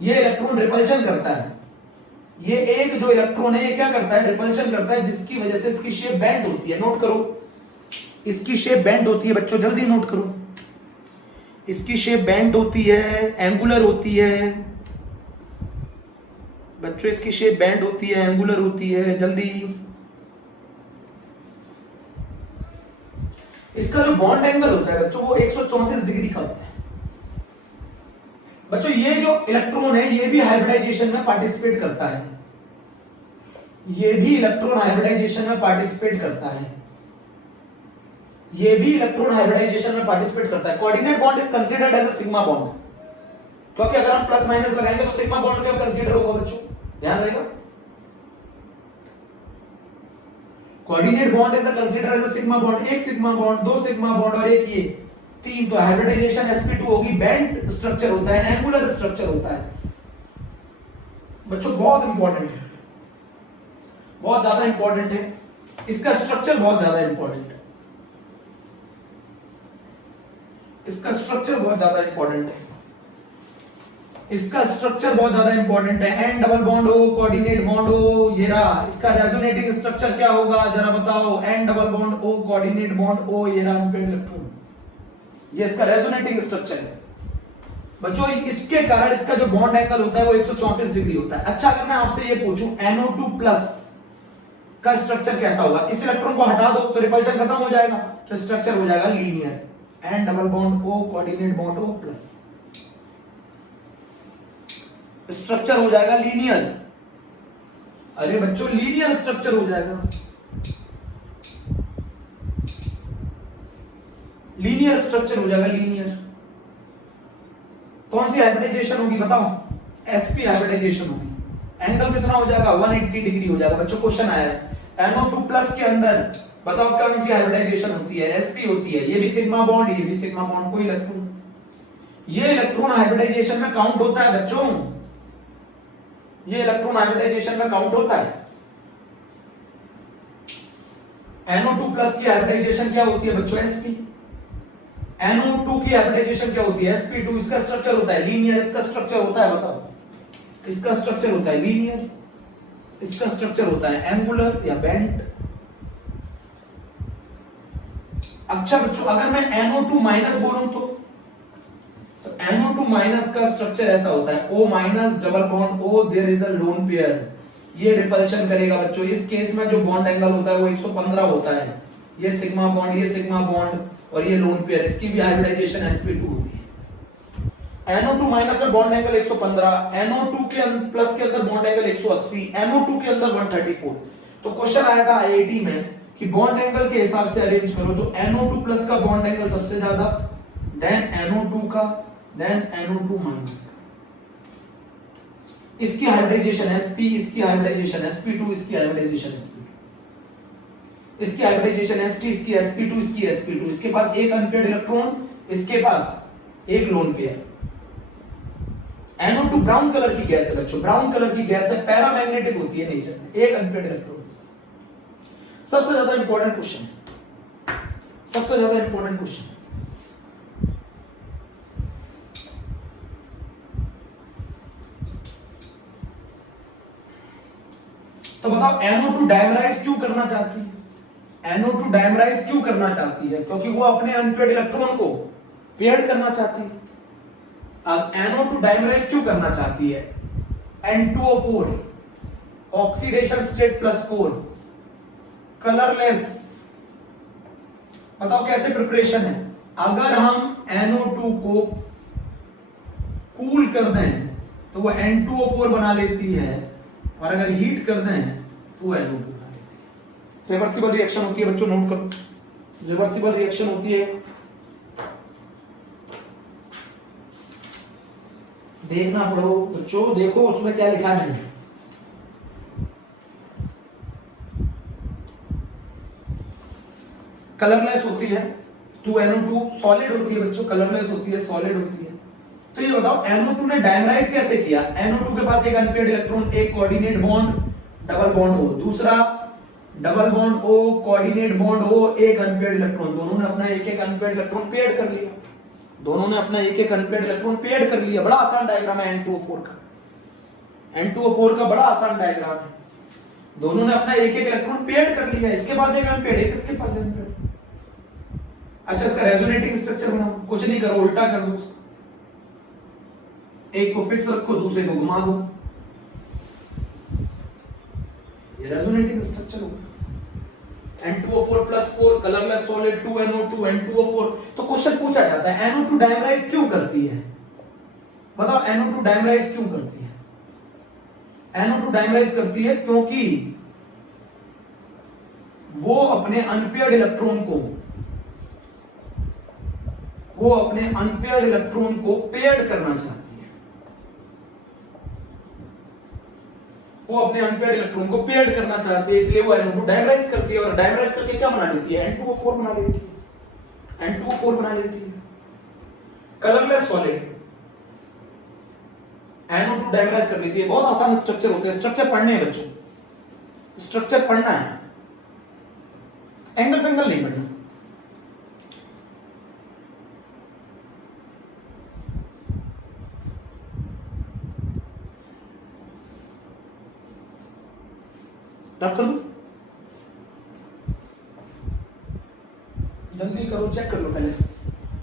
ये इलेक्ट्रॉन रिपल्शन करता है, ये एक जो इलेक्ट्रॉन है ये क्या करता है? रिपल्शन करता है, जिसकी वजह से इसकी शेप बेंड होती है। नोट करो, इसकी शेप बेंड होती है बच्चों, जल्दी नोट करो, इसकी शेप बेंड होती है, एंगुलर होती है बच्चों, इसकी शेप बेंड होती है, एंगुलर होती है, जल्दी। इसका जो बॉन्ड एंगल होता है बच्चों वो 134 डिग्री का होता है। बच्चों ये जो इलेक्ट्रॉन है ये भी हाइब्रिडाइजेशन में पार्टिसिपेट करता है, ये भी इलेक्ट्रॉन हाइब्रिडाइजेशन में पार्टिसिपेट करता है, ये भी इलेक्ट्रॉन हाइब्रिडाइजेशन में पार्टिसिपेट करता है। Coordinate bond is considered as a sigma bond, क्योंकि अगर हम प्लस माइनस लगाएंगे तो सिग्मा बॉन्ड क्या कंसीडर होगा बच्चों? ध्यान रहेगा, coordinate bond is consider as a sigma bond. एक सिग्मा बॉन्ड, दो सिग्मा बॉन्ड और एक ये, 3 तो हाइब्रिडाइजेशन sp2 होगी, बेंट स्ट्रक्चर होता है, एंगुलर स्ट्रक्चर होता है बच्चों, बहुत इंपॉर्टेंट है, बहुत ज्यादा इंपॉर्टेंट है, इसका स्ट्रक्चर बहुत ज्यादा इंपॉर्टेंट है, इसका स्ट्रक्चर बहुत ज्यादा इंपॉर्टेंट है, इसका स्ट्रक्चर बहुत ज्यादा इंपॉर्टेंट है। N double bond O, coordinate bond O, ये रहा, इसका रेजोनेटिंग स्ट्रक्चर क्या होगा जरा बताओ, N double bond O, coordinate bond O, ये रहा अनपेयर्ड इलेक्ट्रॉन, ये इसका रेजोनेटिंग स्ट्रक्चर है बच्चों। इसके कारण इसका जो बॉन्ड एंगल होता है वो 134 डिग्री होता है। अच्छा अगर मैं आपसे ये पूछूं NO2 प्लस का स्ट्रक्चर कैसा होगा, इस इलेक्ट्रॉन को हटा दो तो रिपल्शन खत्म हो जाएगा, तो स्ट्रक्चर हो जाएगा linear, N double bond O, coordinate bond O plus, structure हो जाएगा लीनियर। अरे बच्चों लीनियर स्ट्रक्चर हो जाएगा, लीनियर स्ट्रक्चर हो जाएगा, लीनियर। कौन सी हाइब्रिडाइजेशन होगी बताओ, sp हाइब्रिडाइजेशन होगी, एंगल कितना हो जाएगा 180 डिग्री हो जाएगा बच्चों। क्वेश्चन आया है NO2 प्लस के अंदर बताओ कौन सी हाइब्रिडाइजेशन होती है, sp होती है, ये भी सिग्मा बॉन्ड, ये भी सिग्मा बॉन्ड, कोई इलेक्ट्रॉन, ये इलेक्ट्रॉन हाइब्रिडाइजेशन में काउंट होता है बच्चों, ये इलेक्ट्रॉन हाइब्रिडाइजेशन में काउंट होता है। NO2 प्लस की हाइब्रिडाइजेशन क्या होती है बच्चों, sp। NO2 की हाइब्रिडाइजेशन क्या होती है, sp2। इसका स्ट्रक्चर होता है लीनियर, इसका स्ट्रक्चर होता है बताओ, इसका स्ट्रक्चर होता है लीनियर, इसका स्ट्रक्चर होता है एंगुलर या बेंट। अच्छा बच्चों अगर मैं NO2 माइनस बोलूं तो NO2 माइनस का स्ट्रक्चर ऐसा होता है O minus double bond O, there is a lone pair, ये रिपल्शन करेगा बच्चों। इस केस में जो बॉन्ड एंगल होता है वो 115 होता है, ये सिग्मा बॉन्ड, ये सिग्मा बॉन्ड और ये लोन पेयर, इसकी भी हाइब्रिडाइजेशन sp2 होती है। NO2 माइनस में बॉन्ड एंगल 115, NO2 के प्लस के अंदर बॉन्ड एंगल 180, NO2 के अंदर 134। तो क्वेश्चन आया था IIT में कि बॉन्ड एंगल के हिसाब से अरेंज करो, तो NO2 प्लस का बॉन्ड एंगल सबसे ज्यादा, देन NO2 का, देन NO2 माइनस का। इसकी हाइब्रिडाइजेशन sp, इसकी हाइब्रिडाइजेशन sp2, इसकी हाइब्रिडाइजेशन sp2, इसकी हाइब्रिडाइजेशन sp, इसकी sp2, इसकी sp2, इसके पास एक अनपेयर्ड इलेक्ट्रॉन, इसके पास एक lone pair. NO2 brown colour की गैस है बच्चों, ब्राउन कलर की गैस है, पैरामैग्नेटिक होती है नेचर में, एक अनपेयर्ड इलेक्ट्रॉन। सबसे ज्यादा इंपॉर्टेंट क्वेश्चन, सबसे ज्यादा इंपॉर्टेंट क्वेश्चन, तो बताओ NO2 डायमराइज क्यों करना चाहती है, NO2 डायमराइज क्यों करना चाहती है, क्योंकि वो अपने अनपेयर्ड इलेक्ट्रॉन को पेयर्ड करना चाहती है। अब NO2 डायमराइज क्यों करना चाहती है, N2O4 ऑक्सीडेशन स्टेट +4, कलरलेस। बताओ कैसे प्रिपरेशन है, अगर हम NO2 को कूल कर दें तो वो N2O4 बना लेती है, और अगर हीट कर दें तो वो NO2 बना लेती है। रिवर्सिबल रिएक्शन होती है बच्चों, नोट करो, रिवर्सिबल रिएक्शन होती है, देखना पढ़ो बच्चों, देखो उसमें क्या लिखा है मैंने। कलरलेस होती है, 2NO2 सॉलिड होती है बच्चों, कलरलेस होती है, सॉलिड होती है। तो ये बताओ NO2 ने डायमराइज कैसे किया, NO2 के पास एक अनपेयर्ड इलेक्ट्रॉन, एक coordinate bond double bond O, दूसरा double bond O, coordinate bond O, एक अनपेयर्ड इलेक्ट्रॉन, दोनों ने अपना एक एक अनपेयर्ड इलेक्ट्रॉन पेयर्ड कर लिया, दोनों ने अपना एक एक अनपेयर्ड इलेक्ट्रॉन पेयर्ड कर लिया। बड़ा आसान डायग्राम है N2O4 का, N2O4 का बड़ा आसान डायग्राम है, दोनों ने अपना एक एक इलेक्ट्रॉन पेयर्ड कर लिया, इसके पास एक अनपेयर्ड, एक इसके पास अनपेयर्ड। अच्छा इसका रेजोनेटिंग स्ट्रक्चर बनाओ, कुछ नहीं करो, उल्टा कर दो उसको, एक को फिक्स रखो, दूसरे को घुमा दो, ये रेजोनेटिंग स्ट्रक्चर होगा। N2O4 +4 colourless solid, 2NO2 N2O4। तो क्वेश्चन पूछा जाता है NO2 डायमराइज क्यों करती है, बताओ NO2 डायमराइज क्यों करती है। NO2 डायमराइज करती है क्योंकि वो अपने अनपेयर्ड इलेक्ट्रॉन को, वो अपने अनपेयर्ड इलेक्ट्रॉन को पेयर्ड करना चाहती है, वो अपने अनपेयर्ड इलेक्ट्रॉन को पेयर्ड करना चाहती है, इसलिए वो NO2 डायमराइज करती है, और डायमराइज करके क्या बना लेती है, N2O4 बना लेती है, N2O4 बना लेती है। कलरलेस सॉलिड NO2 डायमराइज कर लेती है। बहुत आसान स्ट्रक्चर होते हैं, स्ट्रक्चर पढ़ने हैं बच्चों, स्ट्रक्चर पढ़ना है, एंगल फेंगल नहीं पढ़ना। रफ कर दो, जल्दी करो, चेक कर लो पहले।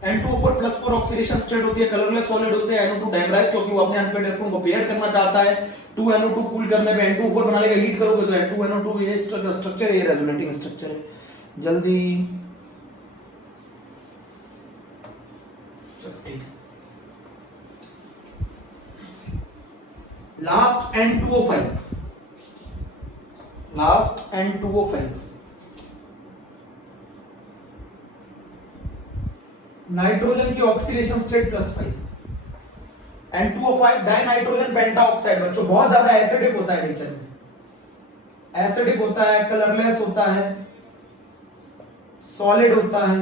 N2O4 प्लस 4 ऑक्सीडेशन स्टेट होती है, कलरलेस सॉलिड होते हैं। NO2 डायमराइज क्योंकि वो अपने अनपेयर्ड इलेक्ट्रॉन को पेयर करना चाहता है। 2NO2 कूल करने पे N2O4 बना लेगा, हीट करोगे तो N2NO2 ये स्ट्रक्चर है, ये रेजोनेटिंग स्ट्रक्चर है। जल्दी ठीक। Last N2O5, last N2O5 nitrogen की oxidation state +5। N2O5 dinitrogen pentoxide बच्चों बहुत ज्यादा एसिडिक होता है नेचर में, एसिडिक होता है, कलरलेस होता है, सॉलिड होता है,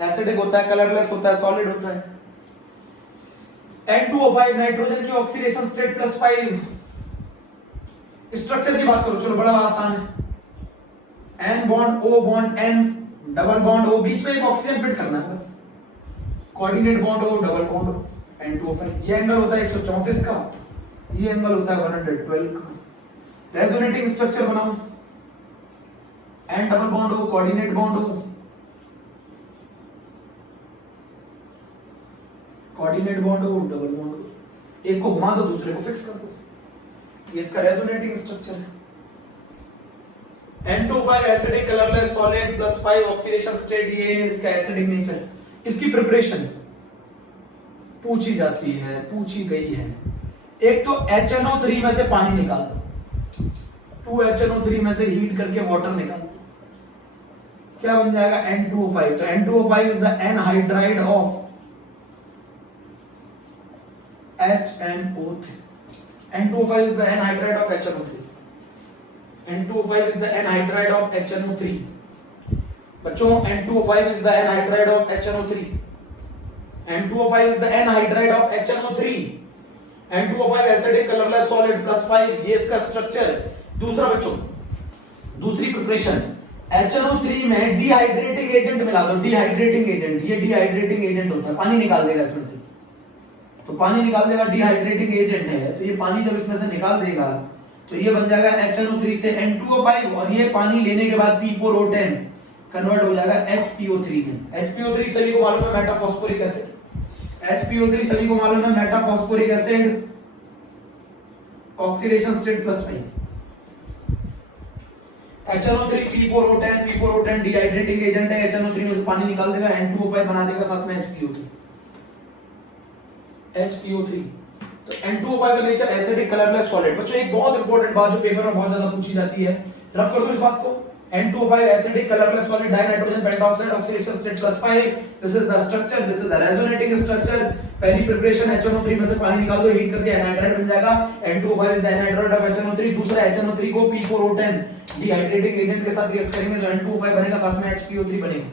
एसिडिक होता है, कलरलेस होता है, सॉलिड होता है। N2O5 नाइट्रोजन की ऑक्सीडेशन स्टेट +5। स्ट्रक्चर की बात करो, चलो बड़ा आसान है। N bond O bond N, double bond O, बीच में एक ऑक्सीजन फिट करना है बस। Coordinate bond O, double bond O, N2O5। ये एंगल होता है 134 का, ये एंगल होता है 112 का। रेजोनेटिंग स्ट्रक्चर बनाओ, N double bond O, coordinate bond O, coordinate bond O, double bond O। एक को घुमा दो, दूसरे को फिक्स कर दो, ये इसका रेजोनेटिंग स्ट्रक्चर है। N2O5 acidic colourless solid +5 oxidation state, ये इसका एसिडिक नेचर। इसकी प्रिपरेशन पूछी जाती है, पूछी गई है। एक तो HNO3 में से पानी निकाल दो, 2HNO3 में से हीट करके वाटर निकाल दो, क्या बन जाएगा N2O5। तो N2O5 is the anhydride of HNO3। N2O5 is the anhydride of HNO3. N2O5 is the anhydride of HNO3. बच्चों N2O5 is the anhydride of HNO3. N2O5 is the anhydride of HNO3. N2O5 acidic colorless solid +5, ये इसका स्ट्रक्चर। दूसरा बच्चों, दूसरी प्रिपरेशन, HNO3 में डिहाइड्रेटिंग एजेंट मिला दो, डिहाइड्रेटिंग एजेंट, ये डिहाइड्रेटिंग एजेंट होता है, पानी निकाल देगा इसमें से। तो पानी निकाल देगा, डिहाइड्रेटिंग एजेंट है, तो ये पानी जब इसमें से निकाल देगा तो ये बन जाएगा HNO3 से N2O5, और ये पानी लेने के बाद P4O10 कन्वर्ट हो जाएगा HPO3 में। HPO3 सभी को मालूम है मेटाफॉस्फोरिक एसिड। HPO3 सभी को मालूम है metaphosphoric acid, oxidation state +5। HNO3 P4O10, P4O10 dehydrating agent है, HNO3 में से पानी निकाल देगा, N2O5 बना देगा, साथ में HPO3। HPO3। तो N2O5 का नेचर एसिडिक कलरलेस सॉलिड। बच्चों एक बहुत इंपॉर्टेंट बात जो पेपर में बहुत ज्यादा पूछी जाती है, रफ कर दो इस बात को। N2O5 acidic colourless solid dinitrogen pentoxide oxidation state +5। This is the structure, this is the resonating structure. पहली प्रिपरेशन HNO3 में से पानी निकाल दो, हीट करके एनहाइड्राइड बन जाएगा। N2O5 is the anhydride of HNO3। दूसरा HNO3 को P4O10 डिहाइड्रेटिंग एजेंट के साथ रिएक्ट करेंगे तो N2O5 बनेगा, साथ में HPO3 बनेगा।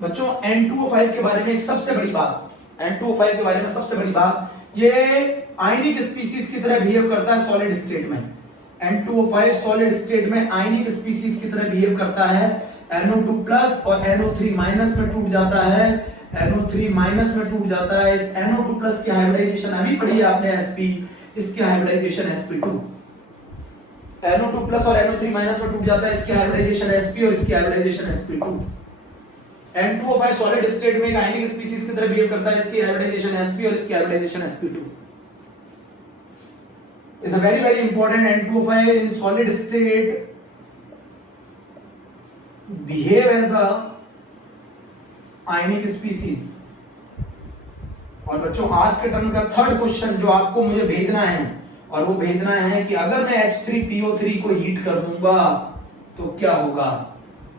बच्चों N2O5 के बारे में एक सबसे बड़ी बात, N2O5 के बारे में सबसे बड़ी बात, ये आयनिक स्पीसीज की तरह बिहेव करता है सॉलिड स्टेट में। N2O5 सॉलिड स्टेट में आयनिक स्पीसीज की तरह बिहेव करता है। NO2+ और NO3- में टूट जाता है, NO3- में टूट जाता है। इस NO2+ की हाइब्रिडाइजेशन अभी पढ़ी है आपने sp, इसकी हाइब्रिडाइजेशन sp2। NO2+ और NO3- में टूट जाता है, इसकी हाइब्रिडाइजेशन sp और इसकी hybridization sp2। N2O5 solid state में एक आयनिक स्पीसीज की तरह बिहेव करता है, इसकी हाइब्रिडाइजेशन sp और इसकी hybridization sp2। Is a very important. N2O5 in solid state behave as a ionic species. और बच्चों आज के टर्म का थर्ड क्वेश्चन जो आपको मुझे भेजना है, और वो भेजना है कि अगर मैं H3PO3 को हीट कर दूंगा तो क्या होगा।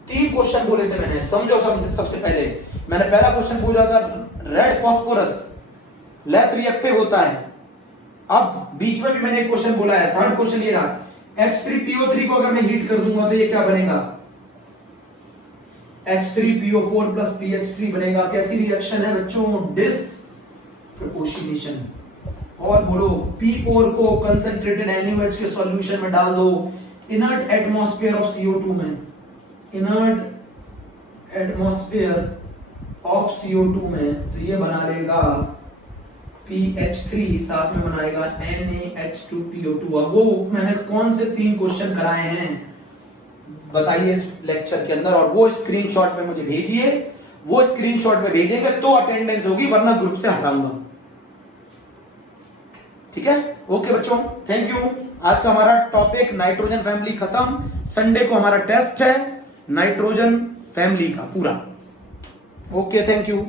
3 क्वेश्चन बोले थे मैंने, समझो। सबसे पहले मैंने पहला क्वेश्चन पूछा था, रेड फास्फोरस लेस रिएक्टिव होता है। अब बीच में भी मैंने एक क्वेश्चन बोला है, थर्ड क्वेश्चन ये रहा, H3PO3 को अगर मैं हीट कर दूंगा तो ये क्या बनेगा, H3PO4 प्लस PH3 बनेगा। कैसी रिएक्शन है बच्चों, डिसप्रपोर्शनेशन। और बोलो P4 को कंसंट्रेटेड NaOH के सॉल्यूशन में डाल दो इनर्ट एटमॉस्फेयर ऑफ CO2 में, इनर्ट एटमॉस्फेयर ऑफ CO2 में, तो ये बना लेगा PH3, साथ में बनाएगा NaH2PO2। अब वो मैंने कौन से 3 क्वेश्चन कराए हैं बताइए इस लेक्चर के अंदर, और वो स्क्रीनशॉट में मुझे भेजिए। वो स्क्रीनशॉट में भेजेंगे तो अटेंडेंस होगी, वरना ग्रुप से हटाऊंगा। ठीक है, ओके बच्चों, थैंक यू। आज का हमारा टॉपिक नाइट्रोजन फैमिली खत्म। संडे को हमारा टेस्ट है नाइट्रोजन फैमिली का पूरा। Okay, thank you.